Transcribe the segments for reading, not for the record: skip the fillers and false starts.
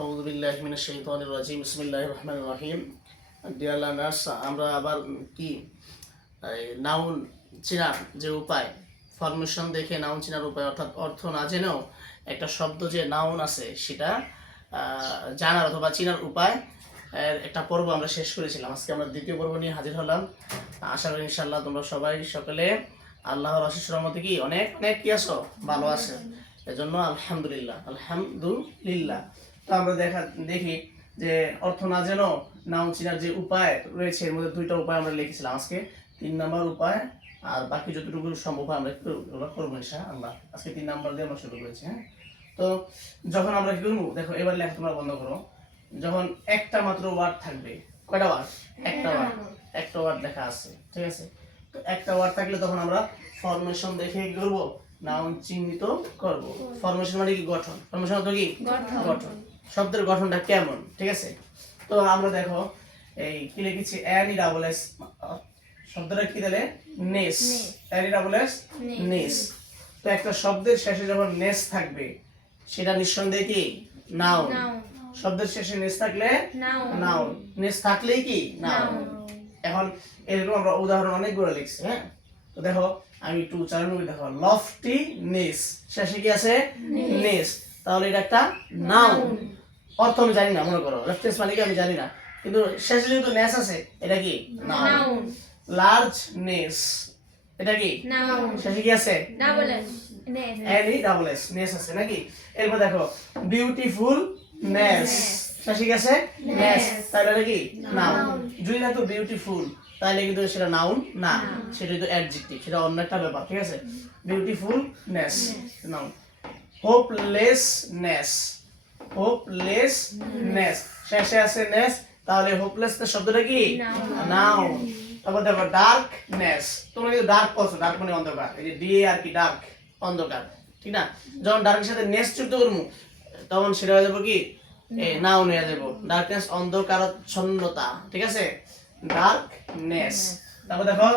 আউযু বিল্লাহি মিনাশ শাইতানির রাজিম বিসমিল্লাহির রহমানির রহিম। ডিয়ার লার্নার্স, আমরা আবার কি নাউন চেনার যে উপায়, ফরমেশন দেখে নাউন চেনার উপায়, অর্থাৎ অর্থ না জেনেও একটা শব্দ যে নাউন আছে সেটা জানার অথবা চেনার উপায় একটা পর্ব আমরা শেষ করেছিলাম। আজকে আমরা দ্বিতীয় পর্ব নিয়ে হাজির হলাম। আশা করি ইনশাআল্লাহ তোমরা সকলে আল্লাহর অশেষ রহমতে কি অনেক অনেক কি আছো, ভালো আছে। এজন্য আলহামদুলিল্লাহ। তো আমরা দেখি যে অর্থ না জেনেও নাউন চেনার যে উপায় রয়েছে এর মধ্যে দুইটা উপায় আমরা লিখেছিলাম। আজকে 3 নম্বর উপায়, আর বাকি যতটুকু সম্ভব আমরা একটু করবো ইনশাআল্লাহ। আজকে 3 নম্বর দিয়ে আমরা শুরু করেছি। হ্যাঁ, তো যখন আমরা কি করবো দেখো, এবার লেখা তোমরা বন্ধ করো। যখন একটা মাত্র ওয়ার্ড থাকবে, কয়টা ওয়ার্ড? একটা ওয়ার্ড লেখা আছে, ঠিক আছে। তো একটা ওয়ার্ড থাকলে তখন আমরা ফরমেশন দেখে কি করবো, নাউন চিহ্নিত করব। ফরমেশন মানে কি? গঠন। ফরমেশন তো কি? গঠন। শব্দের গঠনটা কেমন, ঠিক আছে। তো আমরা দেখো এই কি লিখেছি, এন ই ডাবল এস, শব্দটা কি দিলে? Ness. N E double S, ness. তো একটা শব্দের শেষে যখন নেস থাকবে সেটা নিঃসন্দেহে কি? নাউন। শব্দের শেষে নেস থাকলে নাউন, নেস থাকলেই কি? নাউন। এখন এরকম আমরা উদাহরণ অনেকগুলো লিখছি। হ্যাঁ, তো দেখো আমি একটু উচ্চারণ করি। দেখো, লফটি নেস, শেষে কি আছে? নেস। তাহলে এটা একটা নাউন। অর্থ আমি জানি না, মনে করো লফটিনেস মানে কি আমি জানি না, কিন্তু শেষে যেহেতু নেস আছে এটা কি? নাউন। লার্জ নেস, এটা কি? নাউন। শেষে কি আছে? Double S, ness. N E double S, ness আছে নাকি? এরপর দেখো বিউটিফুল নেস, শেষে কি আছে? নেস। তাহলে এটা কি? নাউন। যদি না তো বিউটিফুল তাহলে কিন্তু সেটা নাউন না, সেটা তো অ্যাডজেক্টিভ, সেটা অন্য একটা ব্যাপার, ঠিক আছে। বিউটিফুলনেস নাউন। হোপলেসনেস, হোপলেসনেস, শেষে আছে নেস, তাহলে হোপলেসনেস শব্দটা কি? নাউন। তারপর দেখো ডার্কনেস, তোমরা কিন্তু ডার্ক পড়ছো, ডার্ক মানে অন্ধকার, এই যে ডি আর কি, ডার্ক অন্ধকার, ঠিক না। যখন ডার্কের সাথে নেস যুক্ত করব তখন সেটা হয়ে যাবে কি? নাউন হয়ে যাবে। ডার্কনেস অন্ধকারাচ্ছন্নতা, ঠিক আছে, ডার্কনেস। তারপর দেখো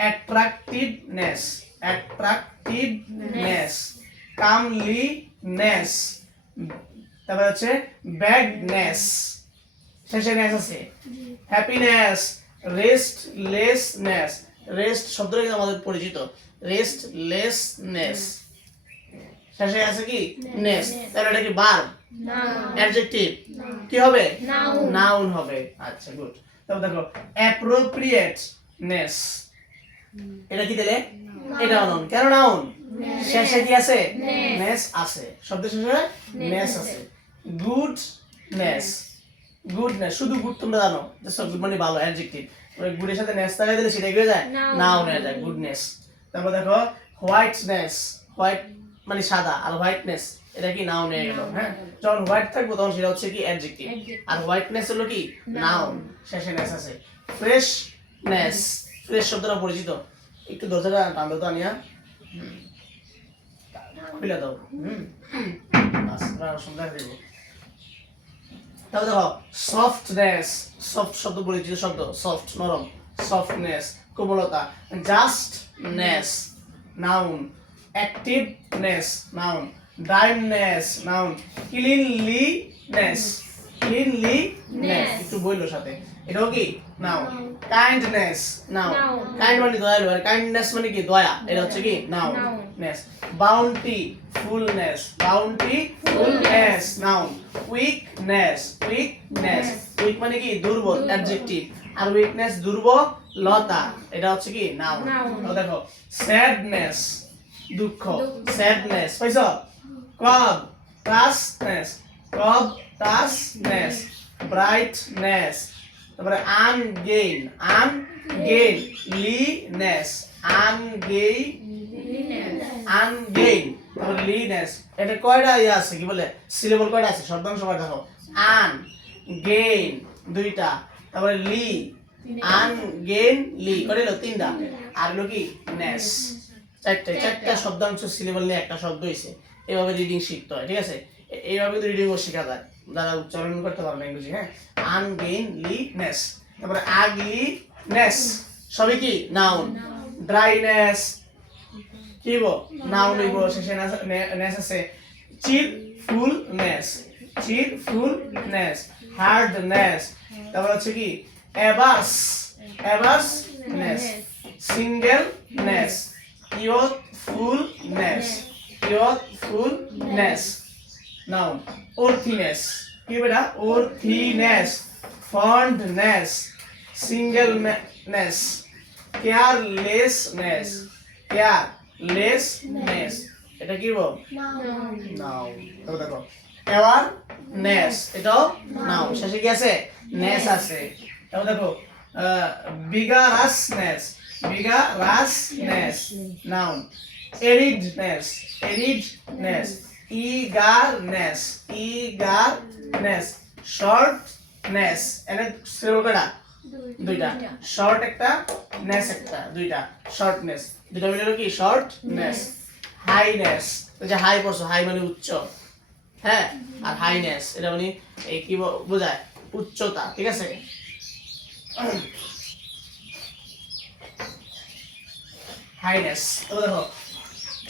অ্যাট্রাকটিভনেস, অ্যাট্রাকটিভনেস, কামলিনেস। তারপর হচ্ছে ব্যাডনেস, শেষে নেস আছে। হ্যাপিনেস, রেস্টলেসনেস, রেস্ট শব্দটা কিন্তু আমাদের পরিচিত, রেস্টলেসনেস, শেষে আছে কি? নেস। তাহলে এটা কি? ভার্ব, অ্যাডজেক্টিভ, কি হবে? নাউন হবে। আচ্ছা, গুড। তারপর দেখো অ্যাপ্রোপ্রিয়েটনেস, এটা কি দিলে? এটা নাউন। কেন নাউন? শেষে কি আছে? নেস আছে, শব্দের শেষে নেস আছে। গুডনেস, গুডনেস, শুধু গুড তোমরা জানো যে সব গুড মানে ভালো, অ্যাডজেক্টিভ। গুডের সাথে নেস লাগাই দিলে সেটা কি হয়ে যায়? নাউন হয়ে যায়, গুডনেস। তারপর দেখো হোয়াইটনেস, হোয়াইট মানে সাদা, আর হোয়াইটনেস এটা কি? নাউন হয়ে গেল। হ্যাঁ, যখন হোয়াইট থাকবো তখন সেটা হচ্ছে কি? অ্যাডজেক্টিভ, আর হোয়াইটনেস হলো কি? নাউন, শেষে নেস আছে। ফ্রেশনেস, ফ্রেশ শব্দটা পরিচিত। একটু দরজাটা টান দাও তো আনিয়া, খুলে দাও। বাস সুন্দর দেব। তারপর দেখো সফটনেস, সফট শব্দ পরিচিত শব্দ, সফট নরম, সফটনেস কোমলতা। Justness noun. Activeness noun. Dryness noun. Cleanliness, cleanliness একটু বইলো সাথে, এটাও কি? নাউন। কাইন্ডনেস নাউন, কাইন্ড মানে দয়ালু, আর কাইন্ডনেস মানে কি? দয়া, এটা হচ্ছে কি? Noun. Ness. Bountifulness, bountifulness noun. Weakness, weakness, weak মানে কি? দুর্বল, অ্যাডজেক্টিভ, আর উইকনেস দুর্বলতা, এটা হচ্ছে কি? নাউন। দেখো স্যাডনেস, দুঃখ, স্যাডনেস, পাইছো? কবটাসনেস, কবটাসনেস, ব্রাইটনেস। তারপরে আনগেইন, আনগেইনলিনেস, আনগেইন, তারপরে লিনেস। এটা কয়টা আছে কি বলে? সিলেবল কয়টা আছে? শব্দাংশ কয়টা? দেখো, আন গেইন দুইটা, তারপরে লি, আনগেইন লি কয়টা হলো? তিনটা, আর হলো কি? নেস, চারটা শব্দাংশ সিলেবল নিয়ে একটা শব্দ হইছে। এভাবে রিডিং শিখতে হয়, ঠিক আছে। এইভাবে তো রিডিংও শেখা যায় যারা উচ্চারণ করতে পারবে ইংরেজি। হ্যাঁ, আনগেইনলিনেস, তারপরে আগলিনেস, সবই কি? নাউন। ড্রাইনেস কি বল? নাউন হইব, শেষে নেস আছে। চিরফুলনেস, চিরফুলনেস, হার্ডনেস, তারপর হচ্ছে কি অ্যাবাস, অ্যাবাসনেস, সিঙ্গেলনেস, ইয়থফুলনেস, ইয়থফুলনেস, নাউন অর্থিনেস, কি বেটা অর্থিনেস, ফন্ডনেস, সিঙ্গেলনেস, কেয়ারলেসনেস, কেয়ারলেসনেস, এটা কি বল নাউন। তো দেখো অ্যাওয়ারনেস এটাও নাউন, শেষে কি আছে নেস আছে। তারপর দেখো বিগারাসনেস, বিগারাসনেস নাউন, এরিডনেস, এরিডনেস, ইগারনেস, ইগারনেস, শর্টনেস, এনে সেরোটা দুইটা, শর্ট একটা নেস একটা, দুইটা শর্টনেস, দুইটা মিলে হলো কি শর্টনেস। হাইনেস, এই যে হাই পড়ছো, হাই মানে উচ্চ, হ্যাঁ, আর হাইনেস এটা মানে এই কি বোঝায় উচ্চতা, ঠিক আছে। হাইনেস, তো দেখো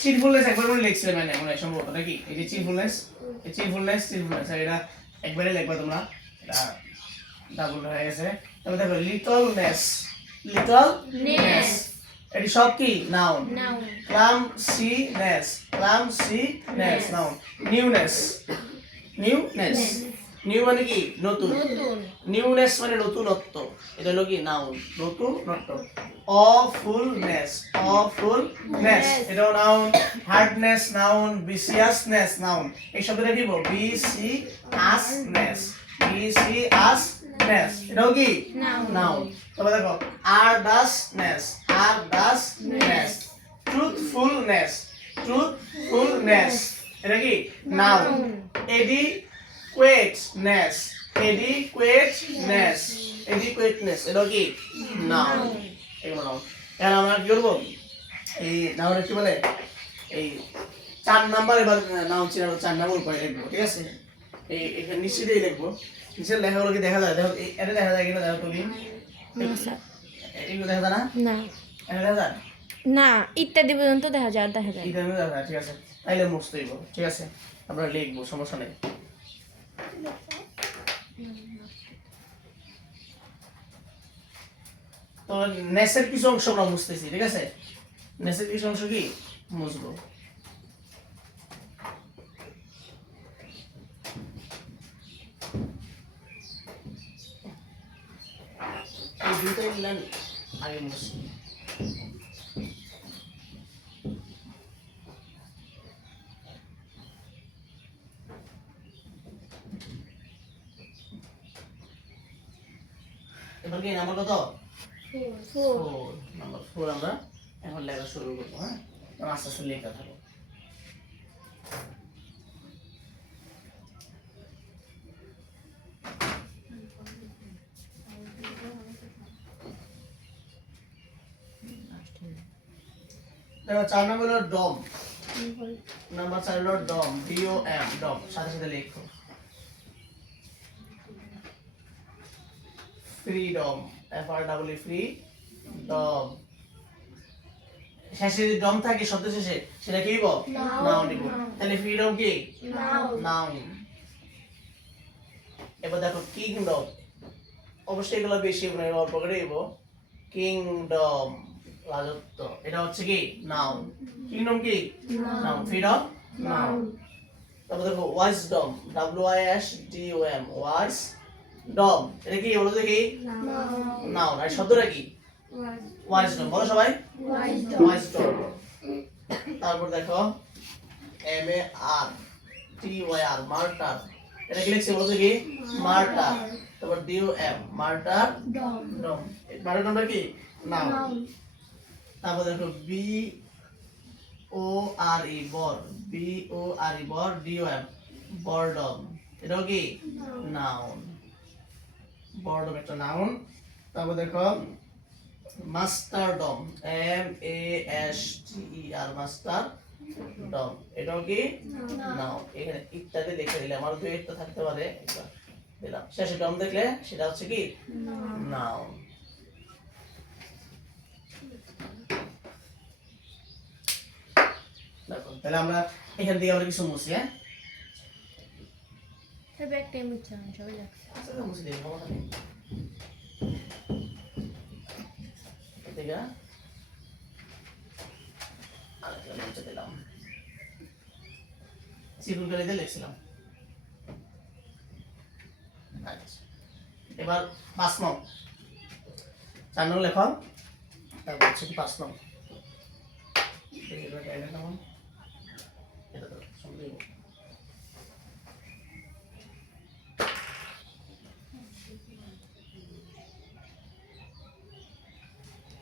চিরফুলনেস একবার করে লিখছিলাম মানে মনে হয় সম্ভবত নাকি, এই যে চিরফুলনেস, এই চিরফুলনেস, চিরফুলনেস এটা একবারে লিখবা তোমরা, এটা ডাবল হয়ে গেছে। তারপর দেখো লিটলনেস, লিটলনেস এটি সব কি নাউন। ক্লামসিনেস, ক্লামসিনেস নাউন। নিউনেস, নিউনেস, নিউ মানে কি নতুন, নিউনেস মানে নতুনত্ব, এটা হলো কি নাউন, নতুনত্ব। অফুলনেস, অফুলনেস এটাও নাউন। হার্ডনেস নাউন, বিসিয়াসনেস নাউন, এই শব্দটা কি বল বিসিয়াসনেস, বিসিয়াসনেস এটাও কি নাউন। তবে দেখো আরডাসনেস, আরডাসনেস, ট্রুথফুলনেস, ট্রুথফুলনেস এটা কি নাউন। এডিকুয়েটনেস, এডিকুয়েটনেস, এডিকুয়েটনেস এটা কি নাউন, এগুলো নাউন। এখন আমরা কি করবো এই নাউন কি বলে এই 4 নাম্বার, এবার নাউন চিনার 4 নাম্বার উপায় লিখবো, ঠিক আছে। এই এখানে নিশ্চিতই লিখবো, নিচের লেখাগুলো কি দেখা যায়, দেখো এটা দেখা যায় কিনা দেখো তুমি, এগুলো দেখা যায় না, না এটা দেখা যায় না, ইত্যাদি পর্যন্ত দেখা যায়, দেখা যায়। এটা দেখা যায়, ঠিক আছে, তাইলে মুছতে হইব, ঠিক আছে, আমরা লিখবো, সমস্যা নেই। তো নেসের কিছু অংশ আমরা মুছতেছি, ঠিক আছে, নেসের কিছু অংশ কি মুছবো। এই দুইটাই লাইন আগে মুছি। এবার কি নাম্বার কত, 4 নাম্বার 4 আমরা এখন লেখা শুরু করবো। হ্যাঁ, আস্তে আস্তে লেখা থাকো। দেখো 4 নাম্বার হলো ডম, নাম্বার 4 হলো ডম, DOM, ডম, সাথে সাথে লেখো। ফ্রিডম, FREE, ফ্রি ডম, শেষে যদি ডম থাকে শব্দ শেষে সেটা কি বল নাউন দিব, তাহলে ফ্রিডম কি নাউন। এবার দেখো কিংডম, অবশ্যই এগুলো বেশি মানে অল্প করে দিব। কিংডম রাজত্ব, এটা হচ্ছে কি নাউন। কিংডম কি নাউন, ফ্রিডম নাউন। তারপর দেখো ওয়াইজডম, WISDOM, ওয়াইজডম এটা কি বলো দেখি নাউন, আর শব্দটা কি ওয়াইজডম, বলো সবাই ওয়াইজডম। তারপর দেখো MARTYR, মার্টার, এটা কি লিখছে বলো দেখি মার্টার। তারপর DOM, মার্টার ডম, মার্টারডমটা কি নাউন। তারপর দেখো BORE, বর, BORE, বর, DOM, বরডম, এটাও কি নাউন, বরডম একটা নাউন। তারপর দেখো মাস্টারডম, MASTER, মাস্টার ডম, এটাও কি নাউন। এখানে ইত্যাদি লিখে দিলে আমার দুই একটা থাকতে পারে, এটা দিলাম। শেষে ডম দেখলে সেটা হচ্ছে কি নাউন। দেখো তাহলে আমরা এখান থেকে আমরা কিছু মুছি, হ্যাঁ তবে একটা ইচ্ছা না সবাই লাগছে আচ্ছা মুছে দিই সমস্যা নেই এদিকে আরেকটা মুছে দিলাম চিকুন কালিতে লিখছিলাম আচ্ছা এবার 5 নং 4 নং লেখো তারপর হচ্ছে কি 5 নং এটা এটা নাম এটা তো সম্পূর্ণ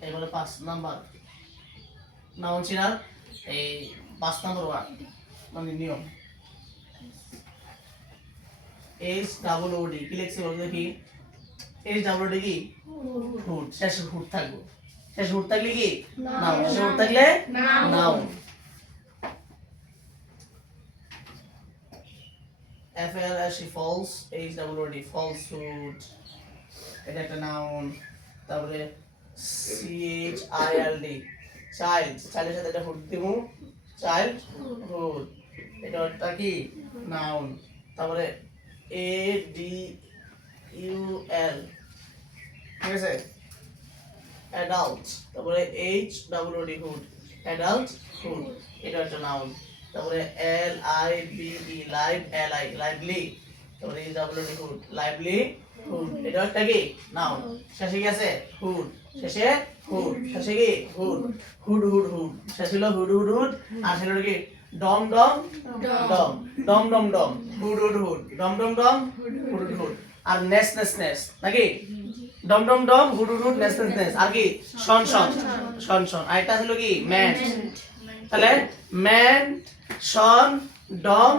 এবারে 5 নাম্বার নাউন চিনার এই 5 নম্বর ওয়ার্ড মানে নিয়ম এইচ ডাবল ও ডি কি লিখছি বলতে কি এইচ ডাবল ডি কি হুড শেষে হুড থাকবে শেষে হুড থাকলে কি নাউন শেষে হুড থাকলে noun F L S E false H double O D falsehood এটা একটা নাউন তারপরে C H I L D child চাইল্ডের সাথে এটা হুড দিব চাইল্ড হুড এটা কি নাউন তারপরে এ ডি ইউ এল ঠিক আছে অ্যাডাল্ট তারপরে H double O D hood adult hood এটা একটা নাউন তারপরে L I B E live L I lively তারপরে H double O D hood lively hood এটা একটা কি নাউন শেষে কি আছে হুড শেষে হুড শেষে কি হুড হুড হুড হুড শেষে হলো হুড হুড হুড আর শেষে হলো কি ডম ডম ডম ডম ডম ডম হুড হুড হুড ডম ডম ডম হুড হুড হুড আর নেস নেস নেস নাকি ডম ডম ডম হুড হুড হুড নেস নেস নেস আর কি শন শন শন শন আর এটা হলো কি ম্যান তাহলে ম্যান শন ডম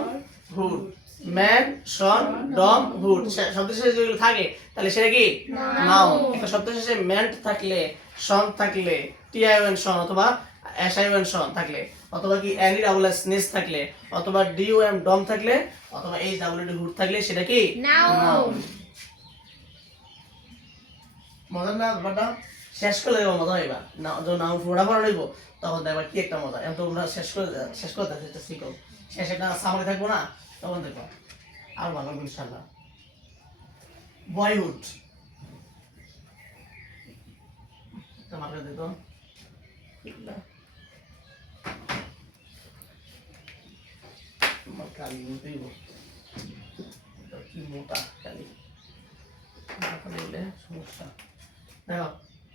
হুড ম্যান শন ডম হুড শব্দ শেষে যেগুলো থাকে তাহলে সেটা কি নাউন একটা শব্দ শেষে ম্যান থাকলে শন থাকলে টি আই ওএন শন অথবা এস আই ওএন শন থাকলে অথবা কি এন ই ডাবল এস নেস থাকলে অথবা ডি ও এম ডম থাকলে অথবা এইচ ডাবল ডি হুড থাকলে সেটা কি নাউন মজা না ব্যাপারটা শেষ করলে মজা হইবা না যখন নাউন পুরোটা পড়া হইব তখন দেখবা কি একটা মজা এখন তোমরা শেষ করতে চেষ্টা শিখো শেষ একটা সামনে থাকবো না তখন দেখো আর ভালো হবে ইনশাআল্লাহ বয়হুড তোমার কাছে দেখো কালি মতোই কি মোটা কালি বলে সমস্যা দেখো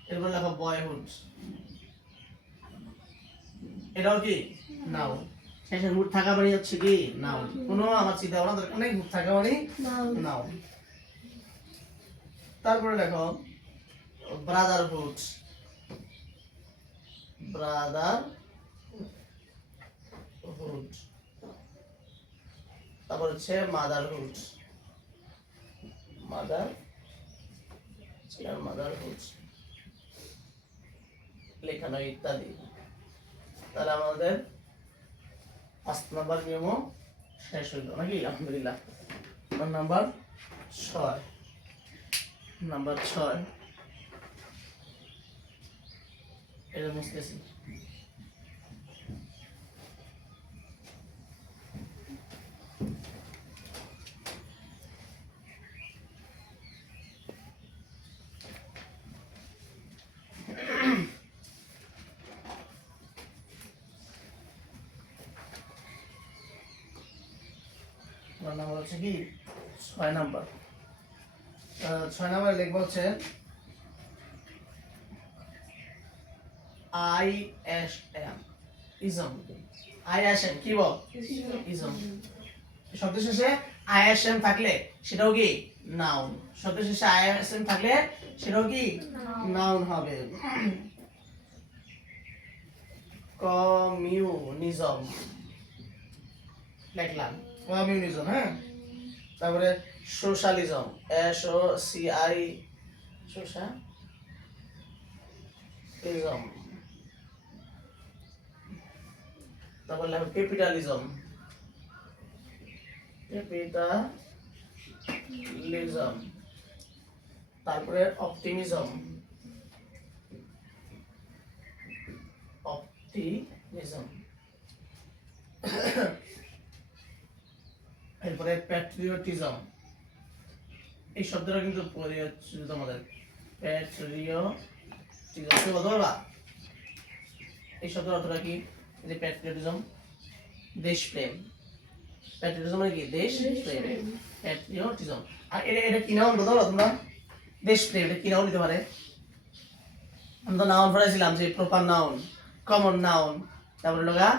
এরপর লেখো বয়হুড এটাও কি নাউন শেষে হুড থাকা মানে হচ্ছে কি নাউন কোনো আমার চিন্তা ভাবনা দরকার নেই হুড থাকা মানে নাউন তারপরে লেখো ব্রাদারহুড ব্রাদারহুড তারপর হচ্ছে মাদারহুড মাদারহুড লেখানো ইত্যাদি তাহলে আমাদের 5 নাম্বার নিয়মও শেষ হইল নাকি আলহামদুলিল্লাহ নাম্বার 6 এটা মুছতেছি নাম্বার হচ্ছে কি 6 নাম্বার 6 নাম্বার লিখবো হচ্ছে I S M ism I S M কি বল ইজম শব্দ শেষে আই এস এম থাকলে সেটাও কি নাউন শব্দ শেষে আই এস এম থাকলে সেটাও কি নাউন হবে কমিউনিজম লিখলাম কমিউনিজম হ্যাঁ তারপরে socialism S O C I socialism তারপর লেখো ক্যাপিটালিজম তারপরে অপটিমিজম এরপরে প্যাট্রিয়টিজম, এই শব্দটা কিন্তু পরিচিত আমাদের। প্যাট্রিয়টিজম কি বলতে পারবা? এই শব্দের অর্থটা কি? যে প্যাট্রিয়টিজম দেশপ্রেম, প্যাট্রিয়টিজম মানে কি? দেশপ্রেম, প্যাট্রিয়টিজম। আর এটা এটা কি নাউন বলতে পারো তোমরা? দেশপ্রেম এটা কি নাউন নিতে পারে? আমরা তো নাউন পড়াইছিলাম যে প্রপার নাউন, কমন নাউন, তারপরে লগা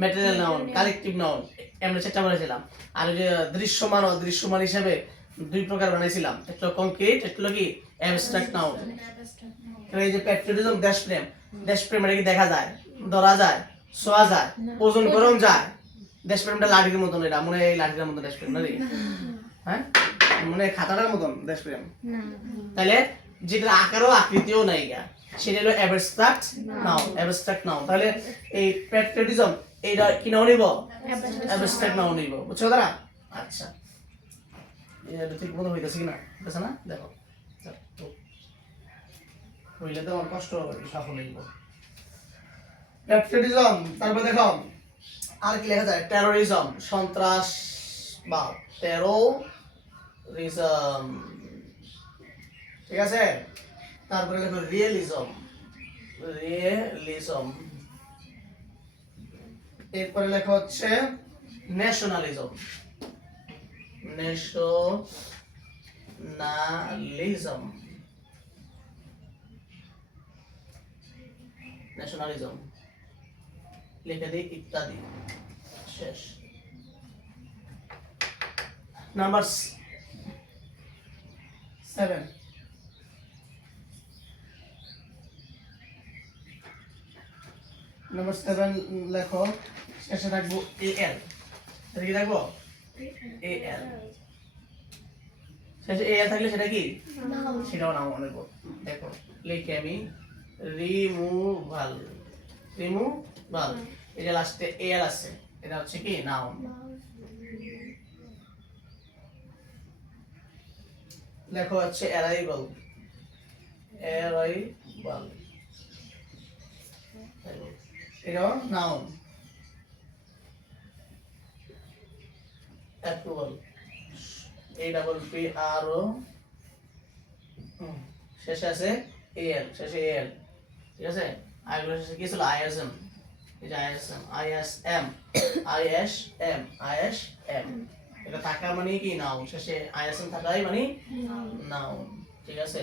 ম্যাটেরিয়াল নাউন, কালেকটিভ নাউন, আমরা সেটা পড়াইছিলাম। আর ওই যে দৃশ্যমান ও দৃশ্যমান হিসাবে দুই প্রকার বানাইছিলাম, একটা কংক্রিট, একটা হলো কি অ্যাবস্ট্রাক্ট নাউন। এই যে প্যাট্রিয়টিজম দেশপ্রেম, দেশপ্রেম এটা কি দেখা যায়, ধরা যায়, ছোঁয়া যায়, ওজন গরম যায়? দেশপ্রেমটা লাঠির মতন, এটা মনে হয় এই লাঠির মতন দেশপ্রেম না রে? হ্যাঁ, মানে খাতাটার মতন দেশপ্রেম। না তাহলে যেটার আকারও আকৃতিও নাই গা, সেটা হলো অ্যাবস্ট্রাক্ট নাউন, অ্যাবস্ট্রাক্ট নাউন। তাহলে এই প্যাট্রিয়টিজম এইটা কি নাউন নিব? অ্যাবস্ট্রাক্ট নাউন নিব, বুঝছো তারা? আচ্ছা, এটা ঠিক মতো হইতেছে কিনা, হইতেছে না? দেখো হইলে তো আমার কষ্ট হবে, সফল হইব। প্যাট্রিয়টিজম, তারপর দেখো আর কি লেখা যায়? টেরোরিজম, সন্ত্রাসবাদ, টেরোরিজম, ঠিক আছে? তারপরে লেখো রিয়েলিজম, রিয়েলিজম। এরপরে লেখা হচ্ছে ন্যাশনালিজম, ন্যাশনালিজম, ন্যাশনালিজম লিখে দিই ইত্যাদি। শেষ। নাম্বার 7, নাম্বার 7 লেখো, শেষে রাখবো এএল। এটা কি রাখবো? এএল। শেষে এএল থাকলে সেটা কি? সেটাও নাম মনে করো। দেখো লিখে আমি রিমুভাল, রিমুভাল, এই যে লাস্টে এএল আছে, এটা হচ্ছে কি নাউন। লেখো হচ্ছে অ্যারাইভাল, অ্যারাইভাল, এটাও নাউন। অ্যাপ্রুভাল, APPRO, শেষে আছে এএল, শেষে এএল, ঠিক আছে? আইগুলো শেষে কি ছিল? আইএসএম, এই যে আইএসএম, আইএসএম, এটা থাকা মানে কি নাউন, শেষে আইএসএম থাকাই মানে নাউন, ঠিক আছে?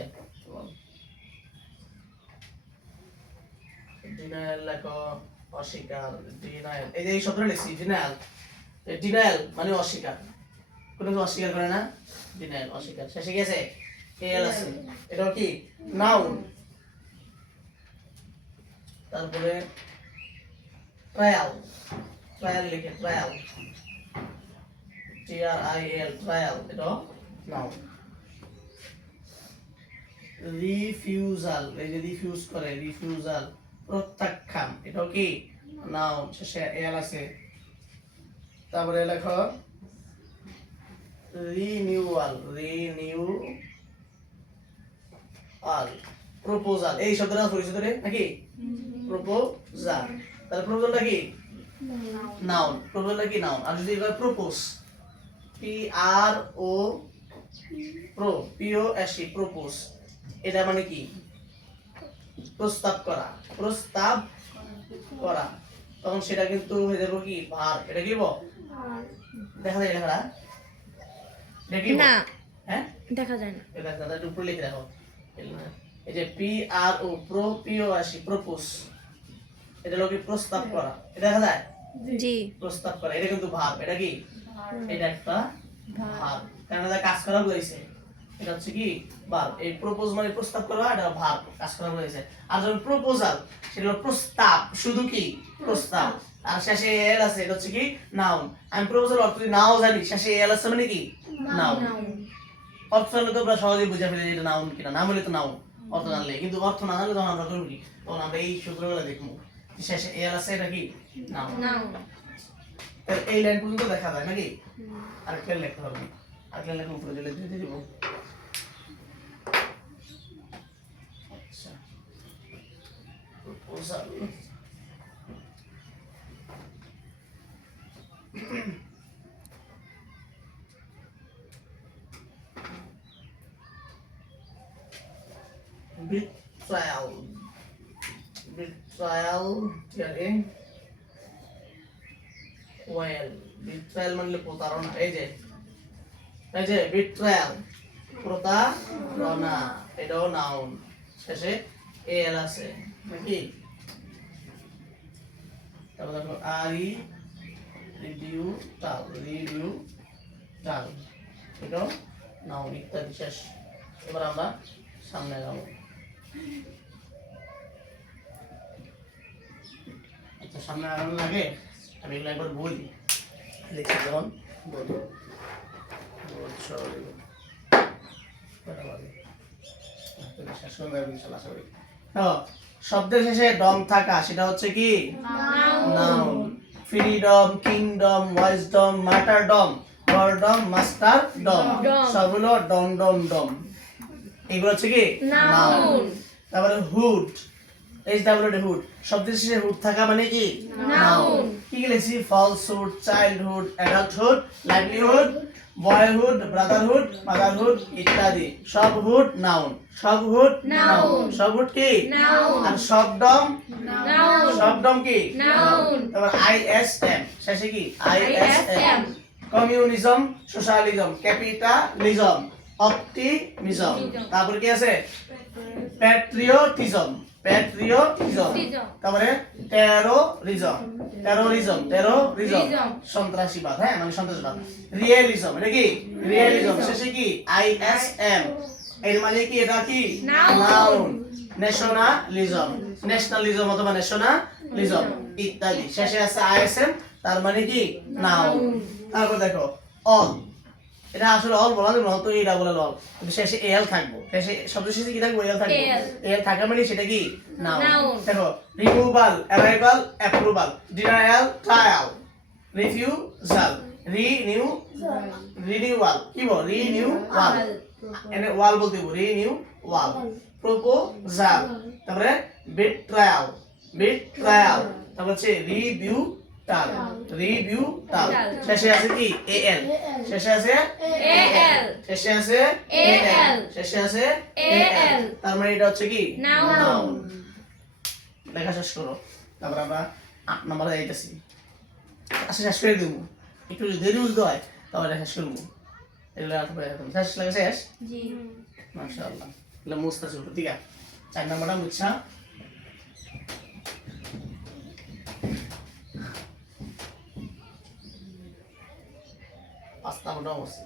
ডিনায়াল লেখো, অস্বীকার, ডিনায়াল, এই যে এই শব্দটা লিখছি ডিনায়াল, ডিনায়াল মানে অস্বীকার, কোনো কিছু অস্বীকার করে না, ডিনায়াল অস্বীকার। শেষে কি আছে? এএল আছে, এটাও কি নাউন। তারপরে ট্রায়াল, ট্রায়াল লিখে, ট্রায়াল, TRIAL, ট্রায়াল, এটাও নাউন। রিফিউজাল, এই যে রিফিউজ করে, রিফিউজাল, প্রত্যাখ্যান, এটাও কি নাউন, শেষে এল আছে। তারপরে লেখো রিনিউয়াল, রিনিউয়াল, প্রপোজাল, এই শব্দটা পরিচিত রে নাকি? প্রপোজাল, তাহলে প্রপোজালটা কি নাউন, প্রপোজালটা কি নাউন। আর যদি এবার প্রপোজ, PRO, প্রপোজ, এটা মানে কি? প্রস্তাব করা, প্রস্তাব করা, তখন সেটা কিন্তু হয়ে যাবে কি ভার্ব। এটা কি বল? দেখা যায় লেখাটা? এটা কি বল? না হ্যাঁ, দেখা যায় না। এটা দাদা একটু উপরে লিখে রাখো। এই যে PRO, প্রপোজ, এটা হলো কি প্রস্তাব করা, এটা দেখা যায়? জি প্রস্তাব করা, এটা কিন্তু ভার্ব। এটা কি? এটা একটা ভার্ব, কারণ এটা কাজ করা বুঝাইছে, এটা হচ্ছে কি ভার্ব। এই প্রপোজ মানে প্রস্তাব করা, এটা ভার্ব, কাজ করা বুঝাইছে। আর যখন প্রপোজাল, সেটা হলো প্রস্তাব, শুধু কি প্রস্তাব, আর শেষে এল আছে, এটা হচ্ছে কি নাউন। আমি প্রপোজাল অর্থ যদি নাও জানি, শেষে এল আছে মানে কি নাউন। অর্থ জানলে তো আমরা সহজেই বুঝে ফেলি যে এটা নাউন কিনা, নাম হলে তো নাউন, অর্থ জানলে। কিন্তু অর্থ না জানলে তখন আমরা করবো কি? তখন আমরা এই সূত্রগুলো দেখবো, শেষে এল আছে, এটা কি নাউন। এই লাইন পর্যন্ত দেখা যায় নাকি? আরেকটা লেখা হবে, আরেকটা লেখা উপরে দিলে দিয়ে দিব। আচ্ছা, proposal, betrayal betrayal here well betrayal মানে প্রতারণা এই যে betrayal প্রতারণা এটাও নাউন শেষে এল আছে নাকি তারপর দেখো আই রিভিউ টাল এটাও নাউন ইত্যাদি শেষ এবার আমরা সামনে যাব আচ্ছা সামনে আগানোর আগে আমি এগুলো একবার বলি লিখে যেমন বলি শব্দের শেষে ডম থাকা সেটা হচ্ছে কি noun freedom kingdom wisdom martyrdom গর্ডম মাস্টারডম সবগুলো ডম ডম ডম এগুলো হচ্ছে কি নাউন তারপরে হুড এইচ ডাব্লিউ হুড শব্দের শেষে হুড থাকা মানে কি নাউন কি কি লিখছি falsehood childhood adulthood livelihood boyhood Brotherhood motherhood ইত্যাদি সব হুড নাউন সব হুড নাউন সব হুড কি নাউন আর শব্দম নাউন শব্দম কি নাউন তারপর আইএসএম শেষে কি ISM communism socialism capitalism optimism তারপর কি আছে প্যাট্রিয়টিজম তারপরে টেরোরিজম সন্ত্রাসীবাদ হ্যাঁ মানে সন্ত্রাসবাদ রিয়েলিজম এটা কি রিয়েলিজম শেষে কি আইএসএম এর মানে কি এটা কি নাউন ন্যাশনালিজম অথবা ন্যাশনালিজম ইত্যাদি শেষে আছে আইএসএম তার মানে কি নাউন তারপর দেখো অল এটা আসলে অল বলা যাবে না তো এটা বলা অল কিন্তু শেষে এল থাকবো শেষে শব্দ শেষে কি থাকবো এল থাকবো এল থাকা মানে সেটা কি নাউন দেখো removal arrival approval denial trial refusal renewal কি বল রিনিউয়াল এনে ওয়াল বলতে হবে রিনিউয়াল প্রপোজাল তারপরে বিট্রায়াল তারপর হচ্ছে রিভিউ টাল শেষে আছে কি এএল শেষে আছে এএল তার মানে এটা হচ্ছে কি নাউন লেখা শেষ করো তারপর আমরা 8 নম্বরে যাইতেছি আচ্ছা শেষ করে দেবো একটু দেরি বুঝতে হয় তাহলে শেষ করবো এগুলো শেষ লাগে শেষ জি মাশাআল্লাহ এগুলো মুস্তাছে ঠিক আছে 4 নম্বরটা মুছা পাঁচ নম্বরটা আছে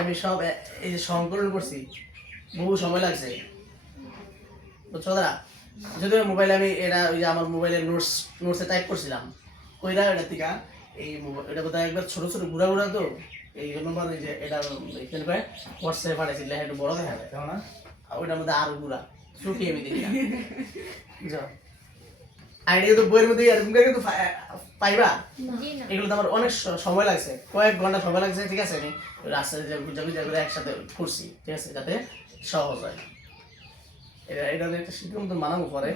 আমি সব এই যে সংকলন করছি বহু সময় লাগছে বুঝছো দাদা যদিও মোবাইলে আমি এটা ওই যে আমার মোবাইলে নোটসে টাইপ করছিলাম কইরা এটা থেকে এই এটা বোধহয় একবার ছোট ছোট গুড়া তো এই নম্বর এই যে এটা এখানে পায় হোয়াটসঅ্যাপে পাঠাইছিল একটু বড় দেখা যায় তাই না ওইটার মধ্যে আরো গুড়া শুকিয়ে আমি দেখি বুঝছো আইডিয়া তো বইয়ের মধ্যে এরকম করে কিন্তু পাইবা এগুলো তো আমার অনেক সময় লাগছে কয়েক ঘন্টা সময় লাগছে ঠিক আছে আমি রাস্তায় যে গুজা করে একসাথে করছি ঠিক আছে যাতে সহজ হয় এটা একটা শীতের মতো মানাবো পরে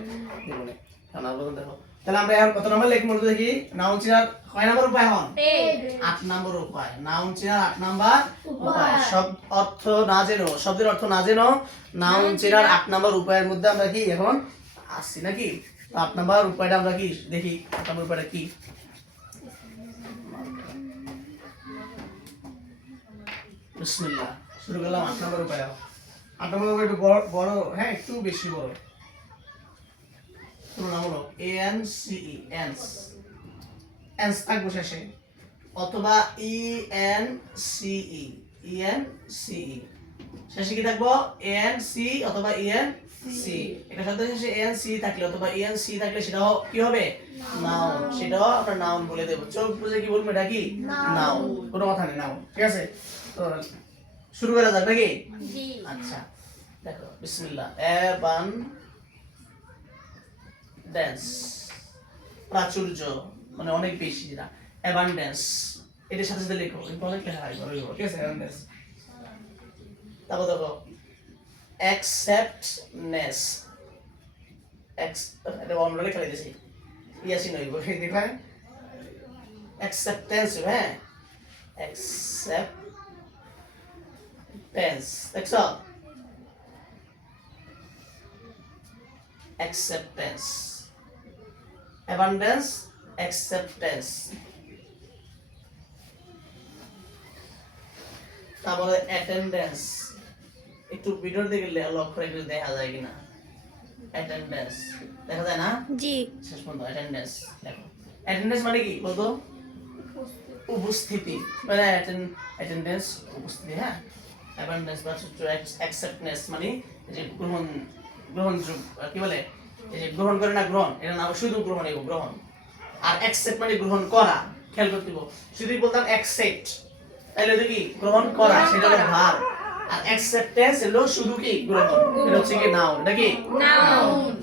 জীবনে দেখো তাহলে আমরা এখন কত নম্বর লিখবো দেখি নাউন চেনার কয় নম্বর উপায় হন 8 নম্বর উপায় নাউন চেনার 8 নম্বর উপায় সব অর্থ না জেনো শব্দের অর্থ না জেনো নাউন চেনার 8 নম্বর উপায়ের মধ্যে আমরা কি এখন আসছি নাকি 8 নম্বর উপায়টা আমরা কি দেখি 8 নম্বর উপায়টা কি বিসমিল্লাহ শুরু করলাম 8 নম্বর উপায় 8 নম্বর উপায় একটু বড় হ্যাঁ একটু বেশি বড় নাম হলো এনসিই এনস থাকবো শেষে অথবা ইএনসিই শেষে কি থাকবো এনসি অথবা ইএনসি এটা শব্দ শেষে এনসি থাকলে অথবা ইএনসি থাকলে সেটাও কি হবে নাউন সেটাও আমরা নাউন বলে দেব চোখ বুঝে কি বলবো এটা কি নাউন কোনো কথা নেই নাউন ঠিক আছে তো শুরু করা যাক নাকি জি আচ্ছা দেখো বিসমিল্লাহ এবান ড্যান্স প্রাচুর্য মানে অনেক বেশি যেটা অ্যাবান্ডেন্স এটার সাথে সাথে লেখো কিন্তু অনেক লেখা হয় ঠিক আছে অ্যাবান্ডেন্স তারপর দেখো অ্যাকসেপ্টনেস এটা আমরা লেখা দিয়েছি ইয়াসি নই বলে দেখায় অ্যাকসেপ্টেন্স, হ্যাঁ অ্যাকসেপ্টেন্স, দেখছো অ্যাকসেপ্টেন্স, অ্যাবান্ডেন্স, অ্যাকসেপ্টেন্স। তারপরে অ্যাটেন্ডেন্স, একটু ভিডিওর দিকে লক্ষ্য রেখে দেখা যায় কিনা। অ্যাটেন্ডেন্স দেখা যায় না? জি। শেষ পর্যন্ত অ্যাটেন্ডেন্স দেখো। অ্যাটেন্ডেন্স মানে কি বলতো? উপস্থিতি, মানে অ্যাটেন্ডেন্স উপস্থিতি, হ্যাঁ। অ্যাবান্ডেন্স বা অ্যাকসেপ্টনেস মানে যে গ্রহণ কি বলে, এই যে গ্রহণ করে না, গ্রহণ, এটা না শুধু গ্রহণ, এগো গ্রহণ। আর অ্যাকসেপ্ট মানে গ্রহণ করা, খেয়াল করতে হবে। যদি বলতাম অ্যাকসেপ্ট, তাহলে তো কি গ্রহণ করা, সেটা হলো ভার্ব। আর অ্যাকসেপ্টেন্স হলো শুধু কি গ্রহণ, এটা হচ্ছে কি নাউন। এটা কি নাউন।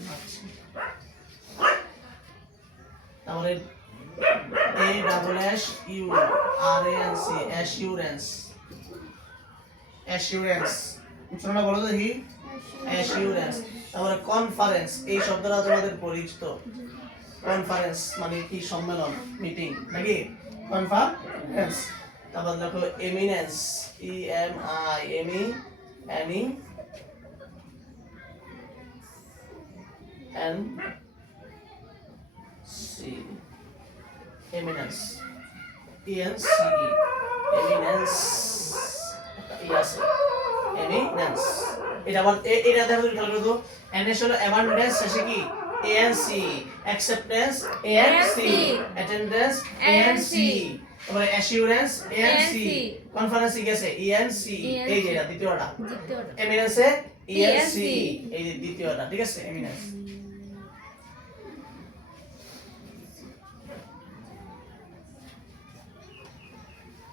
তাহলে A double S U R A N C, assurance, assurance, উচ্চারণটা বলো তো দেখি। assurance। তারপরে কনফারেন্স, এই শব্দটা তোমাদের পরিচিত। কনফারেন্স মানে কি সম্মেলন, মিটিং, নাকি কনফারেন্স। তারপর দেখো eminence, E M I M E N E N C, eminence, ENCE, eminence, yes, eminence। এটা আবার এটা দেখো খেয়াল করো তো, এনএস হলো অ্যাবান্ডেন্স, শেষে কি ANC, acceptance ANC, attendance ANC, তারপরে অ্যাসিউরেন্স ANC, কনফারেন্স গেছে ENC, এই যে এটা দ্বিতীয়টা, এমিনেন্সে ENC, এই যে দ্বিতীয়টা, ঠিক আছে এমিনেন্স।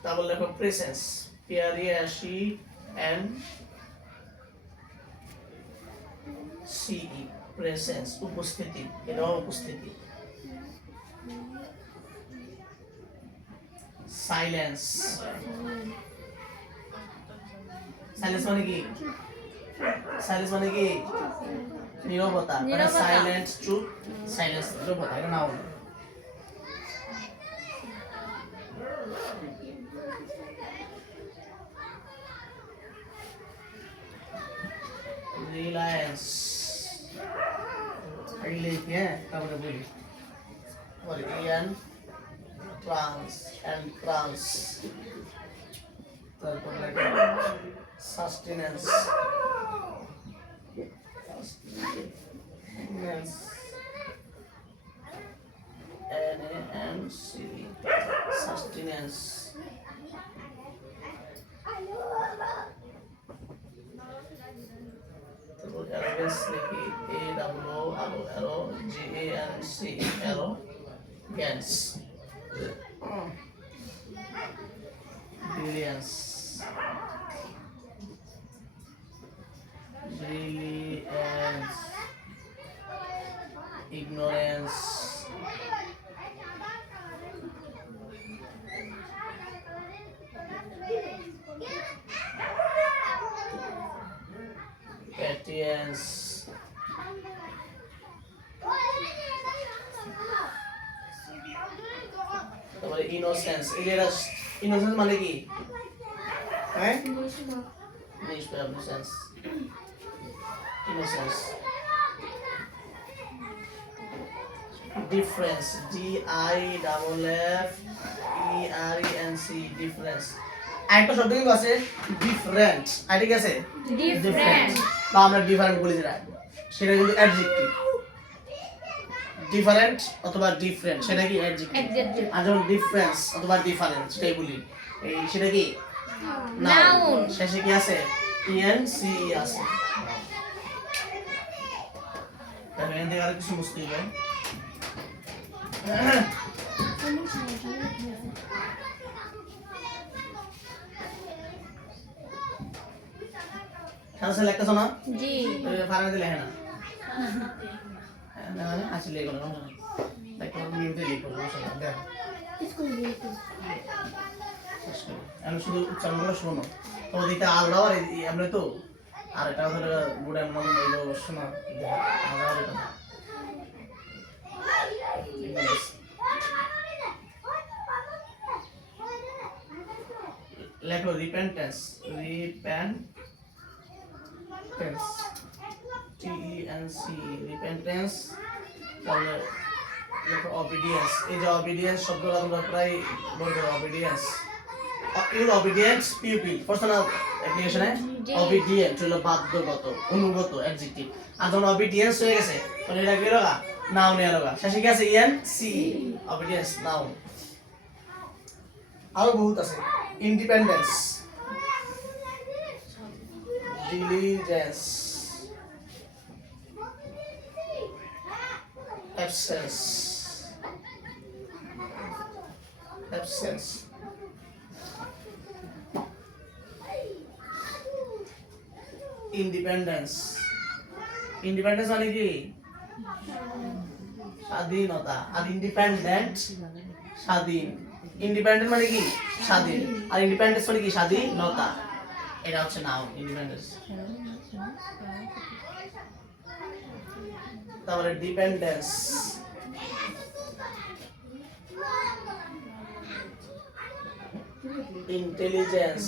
তারপর লেখো প্রেসেন্স, PRESENCE, প্রেসেন্স উপস্থিতি, এটাও উপস্থিতি। সাইলেন্স, সাইলেন্স মানে কি? সাইলেন্স মানে কি? নীরবতা, মানে সাইলেন্ট চুপ, সাইলেন্স নীরবতা, এটা নাউন। রিলায়েন্স, লিখি, হ্যাঁ তারপরে বলি। তারপরে ইয়ান ট্রান্স এন্ড ট্রান্স, তারপর লেখো সাস্টেনেন্স, সাস্টেনেন্স, NANC, সাস্টেনেন্স। তারপর অ্যারোগেন্স লিখি, ARROGANC, arrogance. Brilliance, brilliance, ignorance, patience, তারপরে ইনোসেন্স। এই যে ইনোসেন্স মানে কি? হ্যাঁ নিষ্পাপ, ইনোসেন্স। Difference, DIFFERENC, difference. আরেকটা শব্দ কিন্তু আছে ডিফারেন্ট, ঠিক আছে ডিফারেন্ট, বা আমরা ডিফারেন্ট বলি যেটা, সেটা কিন্তু অ্যাডজেক্টিভ। ডিফারেন্ট অথবা ডিফারেন্ট সেটা কি অ্যাডজেক্টিভ। আর যখন ডিফারেন্স অথবা ডিফারেন্ট সেটাই বলি, এই সেটা কি নাউন। শেষে কি আছে? ENCE আছে। তাহলে এখান থেকে আর কিছু বুঝতে হবে। খালাসে লেখতেছো না? জি। ফারাতে লেখে না। না আসলে এগুলো না। দেখো মিউটে লিখো সমস্যা নেই। দেখো আমি শুধু উচ্চারণগুলো শোনো, তো ওদিকে আলাদা আর এমনি তো আর এটা হলো বুড়া নাম হলো শোনা আলাদা এটা। লেখো রিপেন্টেন্স TENC রিপেন্টেন্স তাহলে লেখো অবিডিয়েন্স এই যে অবিডিয়েন্স শব্দটা তোমরা প্রায় বলবে obedience your obedience pupil personal অ্যাপ্লিকেশনে অবিডিয়েন্ট হলো বাধ্যগত অনুগত অ্যাডজেক্টিভ আর যখন অবিডিয়েন্স হয়ে গেছে তখন এটা কি লগা নাউন এর লগা শেষে কি আছে ENC অবিডিয়েন্স নাউন আরো বহুত আছে ইন্ডিপেন্ডেন্স diligence absence independence মানে কি স্বাধীনতা আর ইন্ডিপেন্ডেন্ট স্বাধীন ইন্ডিপেন্ডেন্ট মানে কি স্বাধীন আর ইন্ডিপেন্ডেন্স মানে কি স্বাধীনতা এটা হচ্ছে নাউন ইন্ডিপেন্ডেন্স তারপরে ডিপেন্ডেন্স ইন্টেলিজেন্স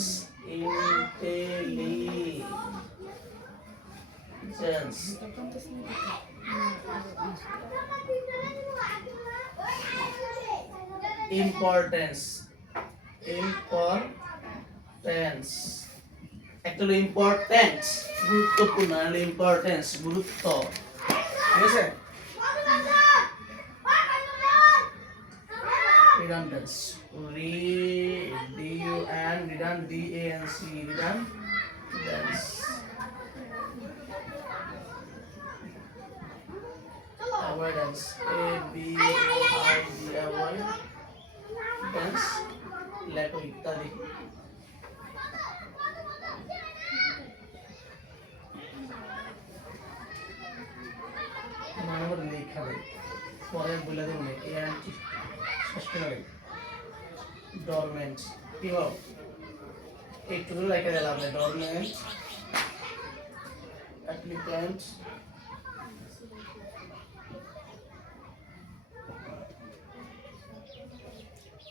ইম্পর্টেন্স একটা হলো ইম্পর্টেন্স গুরুত্বপূর্ণ আর হলো ইম্পর্টেন্স গুরুত্ব ঠিক আছে redundance redundance avoidance avoidance লেখো ইত্যাদি লেখা দেয় পরে বলে দেবো ডরমেন্ট কি হোক একটু লেখা দিলাম dormant applicant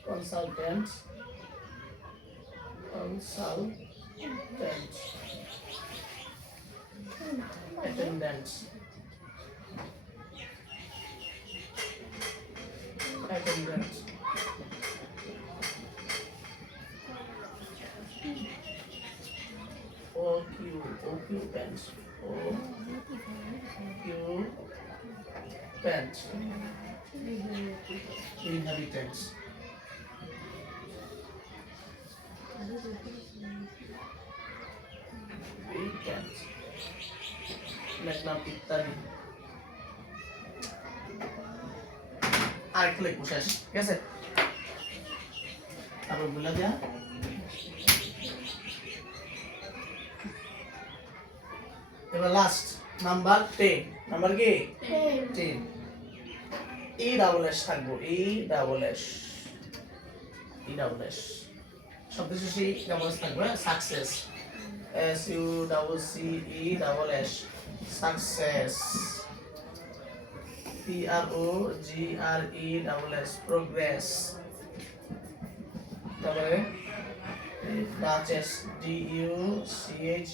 consultant attendant occupant inhabitants লিখলাম ইত্যাদি আরেকটা লিখবো শেষ ঠিক আছে তারপর বলে দেয়া এবার লাস্ট নাম্বার 10 নাম্বার কি 10 ই ডাবল এস থাকবো ই ডাবল এস শব্দ শেষে ই ডাবল এস থাকবে success SUCCE success PROGRESS progress তারপরে Duchess DUCHESS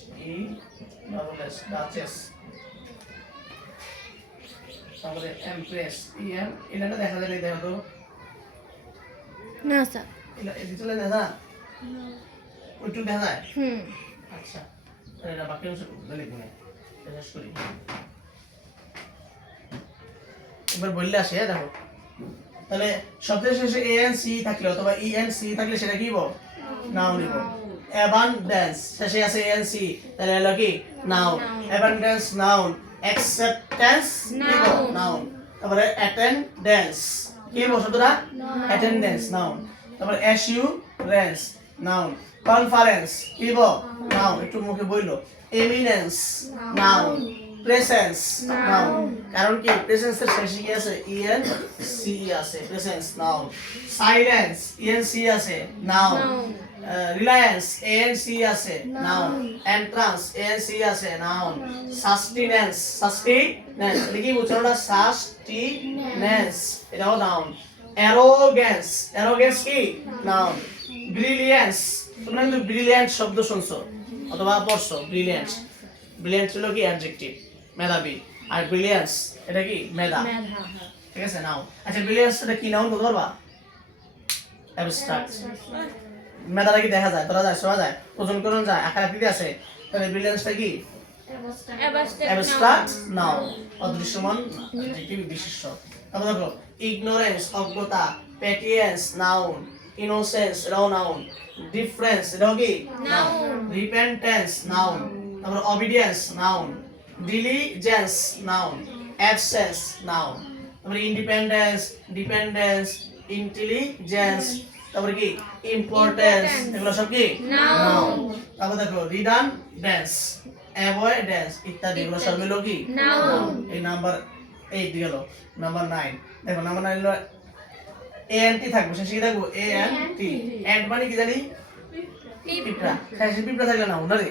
Duchess তারপরে Empress এটা দেখা যায় দেখো তো না স্যার এটা ডিটেইলে দেখা ওইটুকু দেখা যায় আচ্ছা এটা বাকি অংশ লিখবো না শেষ করি এবার বললে আসে দেখো তাহলে শব্দের শেষে ANC থাকলে অথবা ENC থাকলে সেটা কি বল নাউন নিব অ্যাবান্ডেন্স শেষে আছে ANC তাহলে হলো কি noun abundance noun acceptance noun তারপরে অ্যাটেন্ডেন্স কি বল শব্দটা অ্যাটেন্ডেন্স নাউন তারপরে অ্যাসিউরেন্স নাউন কনফারেন্স কি বল নাউন একটু মুখে বললো এমিনেন্স নাউন প্রেসেন্স নাউন কারণ কি প্রেসেন্সের শেষে কি আছে ENC আছে প্রেসেন্স নাউন সাইলেন্স ENC আছে নাউন রিলায়েন্স ANC আছে নাউন এন্ট্রান্স ANC আছে নাউন সাস্টেনেন্স দেখি উচ্চারণটা সাস্টেনেন্স এটাও নাউন অ্যারোগেন্স কি নাউন ব্রিলিয়েন্স তোমরা কিন্তু ব্রিলিয়ান্ট শব্দ শুনছো অথবা পড়ছো। ব্রিলিয়ান্ট, ব্রিলিয়ান্ট হলো কি অ্যাডজেক্টিভ, মেধাবী। আর ব্রিলিয়ান্স এটা কি মেধা, ঠিক আছে নাও। আচ্ছা ব্রিলিয়ান্স এটা কি নাউন বলতে পারবা? অ্যাবস্ট্রাক্ট। মেধাটা কি দেখা যায়, ধরা যায়, শোনা যায়, ওজন করণ যায়, আকার আকৃতি আছে, তাহলে ব্রিলিয়ান্সটা কি অ্যাবস্ট্রাক্ট নাউন, অদৃশ্যমান অ্যাডজেক্টিভ বিশেষ্য। তারপর দেখো ইগনোরেন্স অজ্ঞতা, পেটিয়েন্স নাউন, ইনোসেন্স এটাও নাউন, ডিফারেন্স এটাও কি নাউন, রিপেন্টেন্স নাউন, তারপর obedience noun, diligence noun, absence noun, তারপর ইন্ডিপেন্ডেন্স, ডিপেন্ডেন্স, ইন্টেলিজেন্স, তারপর কি ইম্পর্টেন্স, এগুলো সব কি নাউন। তারপর দেখো রিডান্ডেন্স, অ্যাভয়েডেন্স ইত্যাদি, এগুলো সব হলো কি নাউন। এই নাম্বার 8 গেল। নাম্বার 9 দেখো, নাম্বার 9 হলো এএনটি থাকবে, শেষে কি থাকবে এএনটি। এন্ড মানে কি জানি পিঁপড়া, শেষে পিঁপড়া থাকলে নাউন না রে,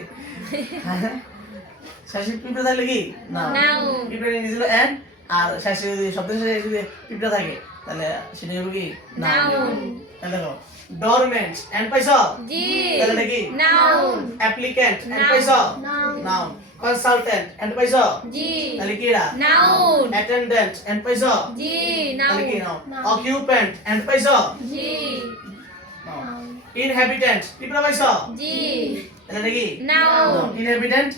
শেষে পিঁপড়া থাকলে কি নাউন। পিঁপড়া নিয়ে ছিল এন্ড, আর শেষে যদি শব্দের শেষে যদি পিঁপড়া থাকে তাহলে সেটা হবে কি নাউন। তাহলে দেখো ডরমেন্ট এন্ড পাইছো জি, তাহলে এটা কি নাউন। অ্যাপ্লিক্যান্ট এন্ড পাইছো নাউন। কনসালটেন্ট এন্ড পাইছো জি, তাহলে কি এটা নাউন। অ্যাটেন্ডেন্ট এন্ড পাইছো জি, নাউন। তাহলে কি নাউন। অকিউপেন্ট এন্ড পাইছো জি, নাউন। ইনহ্যাবিটেন্ট পিঁপড়া পাইছো জি, তাহলে এটা কি নাউন। ইনহ্যাবিটেন্ট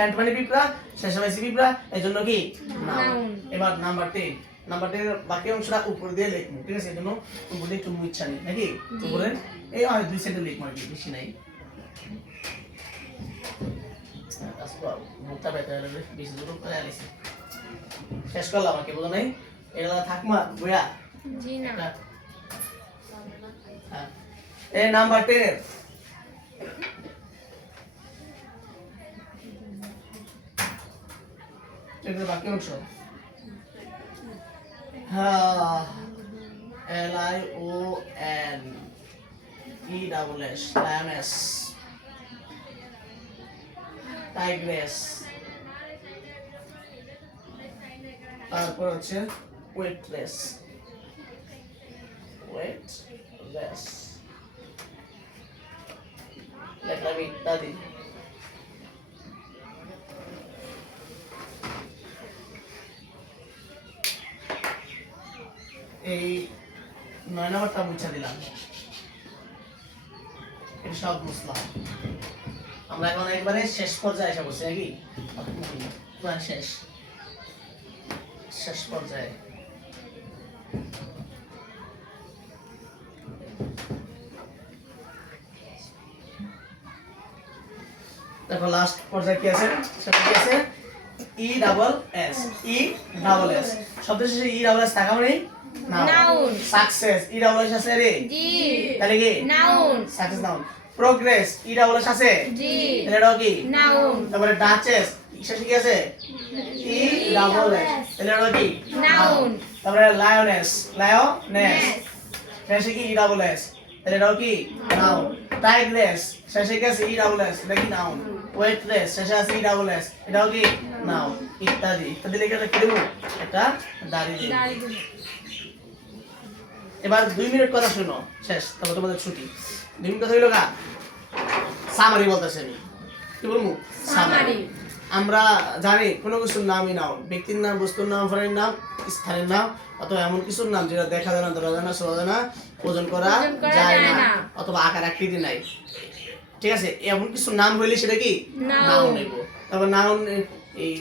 এন্ড মানে পিঁপড়া, শেষে পাইছি পিঁপড়া, এজন্য কি নাউন। এবার নাম্বার 10, নাম্বার 10 এর বাকি অংশটা উপর দিয়ে লিখবো, ঠিক আছে? এজন্য উপরে একটু মুচ্ছা নেই নাকি উপরে এই হয় 2 সেন্টেন্স লিখবো আর কি, বেশি নাই। মুখটা বেঁধে গেলে বেশি দূর করে আনিছি, শেষ করলাম আমাকে বোঝা নাই। এটা থাকমা বইয়া জি না। হ্যাঁ এই নাম্বার 10 এর বাকি অংশ LIONESS lioness, tigress, তারপর হচ্ছে weightless, লেখলাম ইত্যাদি। এই 9 নাম্বারটা মুছে দিলাম, এটা সব মুছলাম। আমরা এখন একবারে শেষ পর্যায়ে এসে বসে নাকি পুরো শেষ শেষ পর্যায়ে। দেখো লাস্ট পর্যায়ে কি আছে, সেটা কি আছে ESS, ESS শব্দের শেষে ESS থাকা মানে নাউন। সাকসেস ESS আছে রে জি, তাহলে কি noun. Success noun. Progress ESS আছে জি, তাহলে এটাও কি নাউন। তারপরে ডাচেস শেষে কি আছে ESS, তাহলে এটাও কি নাউন। তারপরে লায়নেস শেষে কি ESS, তাহলে এটাও কি নাউন। টাইগ্রেস শেষে কি আছে ESS, এটা কি নাউন। ওয়েটলেস শেষে আছে ESS, এটাও কি নাউন। ইত্যাদি ইত্যাদি লিখে কি দেব, এটা দাঁড়িয়ে দেব। এবার 2 মিনিট কথা শুনো, শেষ, তারপর তোমাদের ছুটি। 2 মিনিট কথা হইলো কা সামারি বলতেছি আমি, কি বলবো সামারি। আমরা জানি কোনো কিছুর নামই নাউন, ব্যক্তির নাম, বস্তুর নাম, প্রাণীর নাম, স্থানের নাম, অথবা এমন কিছুর নাম যেটা দেখা যায় না, ধরা যায় না, শোনা যায় না, ওজন করা যায় না, অথবা আকার আকৃতি নাই, ঠিক আছে? এমন কিছু নাম হইলে সেটা কি নাউন নেব। তারপর নাউন এই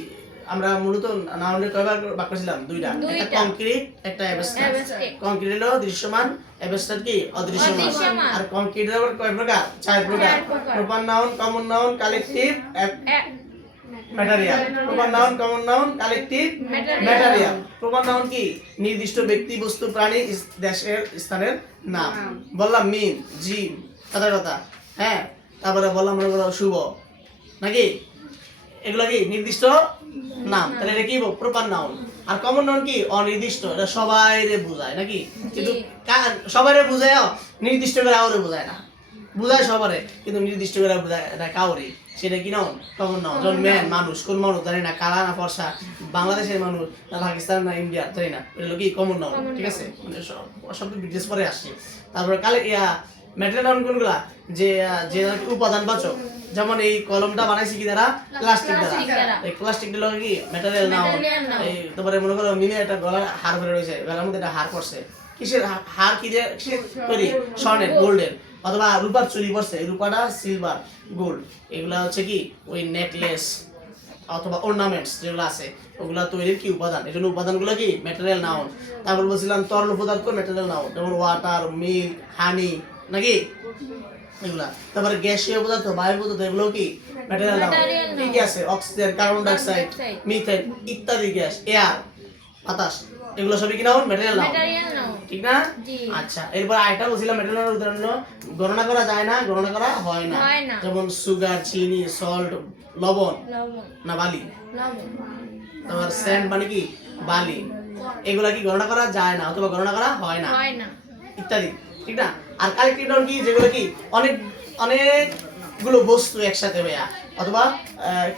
আমরা মূলত নাউনের কয়বার বাক্য ছিলাম, 2টা, একটা কংক্রিট একটা অ্যাবস্ট্রাক্ট। কংক্রিট হলো দৃশ্যমান, অ্যাবস্ট্রাক্ট কি অদৃশ্যমান। আর কংক্রিটের আবার কয় প্রকার, 4 প্রকার। Proper noun, common noun, collective, material. Proper noun, common noun, collective, material. Proper noun কি নির্দিষ্ট ব্যক্তি, বস্তু, প্রাণী, দেশের, স্থানের নাম। বললাম মিন, জিম, কথা হ্যাঁ। তারপরে বললাম মনে করো শুভ নাকি, এগুলো কি নির্দিষ্ট নাম, তাহলে এটা কি প্রপার নাউন। আর কমন নাউন কি অনির্দিষ্ট, এটা সবাইরে বোঝায় নাকি, কিন্তু সবাইরে বোঝায় নির্দিষ্ট করে কাউরে বোঝায় না, বোঝায় সবারে কিন্তু নির্দিষ্ট করে বোঝায় না কাউরে, সেটা কি নাউন কমন নাউন। যেমন ম্যান মানুষ, কোন মানুষ জানি না, কালা না ফর্সা, বাংলাদেশের মানুষ না পাকিস্তান না ইন্ডিয়া জানি না, এগুলো কি কমন নাউন, ঠিক আছে? মানে সব বিদেশ পরে আসছে। তারপরে ম্যাটেরিয়াল নাউন কোনগুলা যে যে উপাদানবাচক, যেমন এই কলমটা বানাইছি কি দ্বারা, প্লাস্টিক দ্বারা। এই প্লাস্টিক দিল কি ম্যাটেরিয়াল নাউন। এই তারপরে মনে করো মিলে একটা গলার হার বের হয়েছে, গলার মধ্যে একটা হার পড়ছে, কিসের হার, কি দিয়ে কিসের তৈরি, স্বর্ণের, গোল্ডের, অথবা রূপার চুরি পড়ছে, রূপাটা সিলভার গোল্ড, এগুলা হচ্ছে কি ওই নেকলেস অথবা অর্নামেন্টস যেগুলো আছে ওগুলা তৈরির কি উপাদান, এই জন্য উপাদানগুলো কি ম্যাটেরিয়াল নাউন। তারপর বলছিলাম তরল পদার্থ ম্যাটেরিয়াল নাউন, যেমন ওয়াটার, মিল্ক, হানি নাকি এগুলা। তারপরে গ্যাসীয় পদার্থ, বায়ু পদার্থ, এগুলো কি ম্যাটেরিয়াল নাউন। কি কি আছে, oxygen, carbon die oxide, methane ইত্যাদি গ্যাস, এয়ার, বাতাস, এগুলো সবই কি নাউন, ম্যাটেরিয়াল নাউন, ঠিক না? আচ্ছা, এরপর আরেকটা বলছিলাম ম্যাটেরিয়াল উদাহরণ হলো গণনা করা যায় না, গণনা করা হয় না, যেমন সুগার, চিনি, সল্ট, লবণ না বালি, তারপর স্যান্ড মানে কি বালি, এগুলা কি গণনা করা যায় না অথবা গণনা করা হয় না ইত্যাদি, ঠিক না? আর কালেক্টিভ নাউন কি, যেগুলো কি অনেক অনেকগুলো বস্তু একসাথে হইয়া, অথবা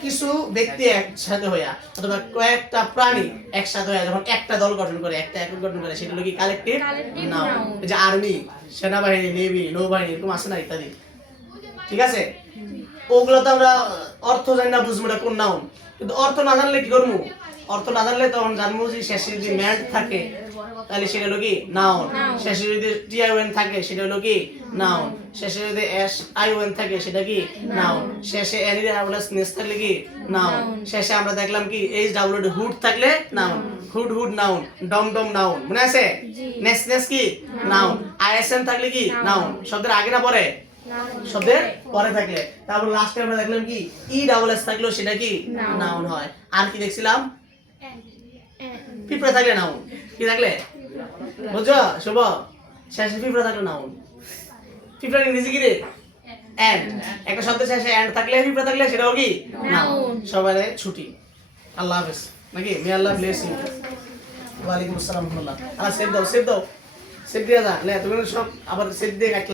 কিছু ব্যক্তি একসাথে হইয়া, অথবা কয়েকটা প্রাণী একসাথে হইয়া যখন একটা দল গঠন করে, একটা একক গঠন করে, সেটা হলো কি কালেক্টিভ নাউন। যে আর্মি, সেনাবাহিনী, নেভি, নৌবাহিনী, এরকম আছে না ইত্যাদি, ঠিক আছে? ওগুলো তো আমরা অর্থ জানি না, বুঝবো না কোন নাউন, কিন্তু অর্থ না জানলে কি করবো, অর্থ না জানলে তখন জানবো যে শেষে যদি ম্যাড থাকে তাহলে সেটা হলো কি নাউন, শেষে যদি টিআইওএন থাকে সেটা হলো কি নাউন, শেষে যদি এসআইওএন থাকে সেটা কি নাউন, শেষে এনিডাবলএস থাকলে কি নাউন, শেষে আমরা দেখলাম কি এইচডব্লিউডি হুড থাকলে noun, hood hood noun, dom dom noun, মনে আছে? নেস নেস কি নাউন, আইএসএন থাকলে কি নাউন, শব্দের আগে না পরে, শব্দের পরে থাকলে। তারপর লাস্টে আমরা দেখলাম কি ইডব্লিউএস থাকলেও সেটা কি নাউন হয়। আর কি দেখছিলাম, পিঁপড়া থাকলে নাউন, কি থাকলে বুঝছো শুভ, শেষে পিঁপড়া থাকলে নাউন। পিঁপড়ার ইংরেজি কি রে, এন্ড, একটা শব্দের শেষে এন্ড থাকলে, পিঁপড়া থাকলে সেটাও কি নাউন। সবাই ছুটি, আল্লাহ হাফেজ নাকি, মে আল্লাহ ব্লেস ইউ। ওয়ালাইকুম আসসালাম। আল্লাহ সেভ দাও, সেভ দাও, সেভ দিয়া যা, তুমি সব আবার সেভ দিয়ে